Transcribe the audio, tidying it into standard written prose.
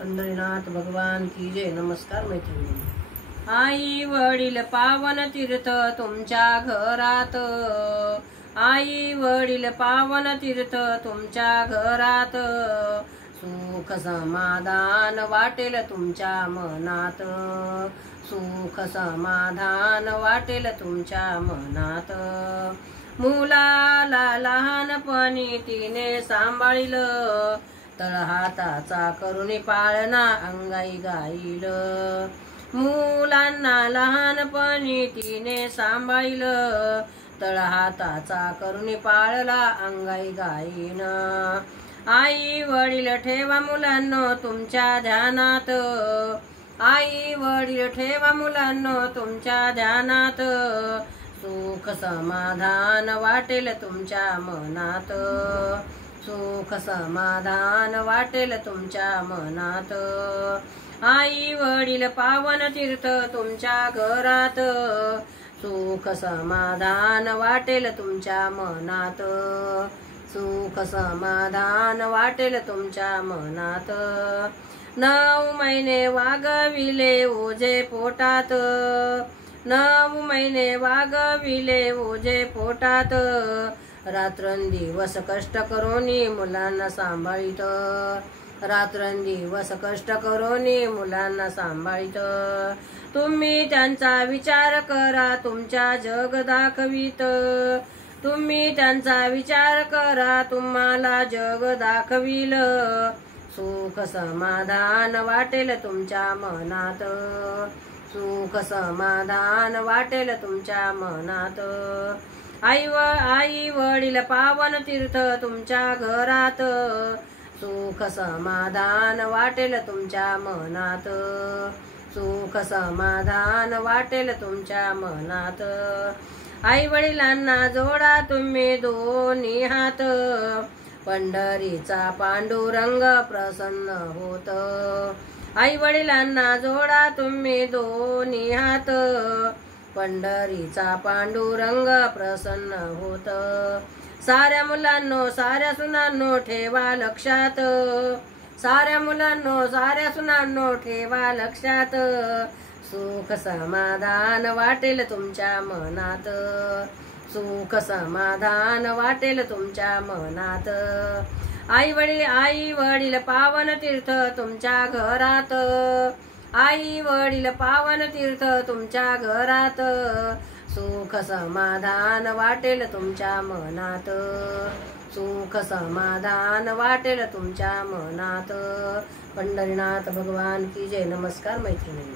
पंढरीनाथ भगवान की जय। नमस्कार मैत्रिणी। आई वडील पावन तीर्थ तुमच्या घरात, आई वडील पावन तीर्थ तुमच्या घरात, सुख समाधान वाटेल तुमच्या मनात, सुख समाधान वाटेल तुमच्या मनात। मुलाला लहानपणी तिने सांभाळिलं, तळहाताचा करुणी पाळणा अंगाई गाईल। मुलांना लहानपणी तिने सांभाळिलं, तळहाताचा करुणी पाळला अंगाई गाईन। आई वडील ठेवा मुलांनो तुमच्या ध्यानात, आई वडील ठेवा मुलांनो तुमच्या ध्यानात, सुख समाधान वाटेल तुमच्या मनात, सुख समाधान वाटेल तुमच्या मनात। आई वडील पावन तीर्थ तुमच्या घरात, सुख समाधान वाटेल तुमच्या मनात, सुख समाधान वाटेल तुमच्या मनात। 9 महिने वागविले ओझे पोटात, 9 महिने वागविले ओझे पोटात, रात्रंदिवस कष्ट करोनी मुलांना सांभाळीत, रात्रंदिवस कष्ट करोनी मुलांना सांभाळीत। तुम्ही त्यांचा विचार करा तुमच्या जग दाखवीत, तुम्ही त्यांचा विचार करा तुम्हाला जग दाखविल, सुख समाधान वाटेल तुमच्या मनात, सुख समाधान वाटेल तुमच्या मनात। आई वडील पावन तीर्थ तुमच्या घरात, सुख समाधान वाटेल तुमच्या मनात, सुख समाधान वाटेल तुमच्या मनात। आई वडिलांना जोडा तुम्ही दोन्ही हात, पंढरीचा पांडुरंग प्रसन्न होत। आई वडिलांना जोडा तुम्ही दोन्ही हात, पंढरीचा पांडुरंग प्रसन्न होत। साऱ्या मुलांनो साऱ्या सुनांनो ठेवा लक्षात, साऱ्या मुलांनो साऱ्या सुनांनो ठेवा लक्षात, सुख समाधान वाटेल तुमच्या मनात, सुख समाधान वाटेल तुमच्या मनात। आई वडील पावन तीर्थ तुमच्या घरात, आई वडील पावन तीर्थ तुमच्या घरात, सुख समाधान वाटेल तुमच्या मनात, सुख समाधान वाटेल तुमच्या मनात। पंढरीनाथ भगवान की जय। नमस्कार मैत्रिणी।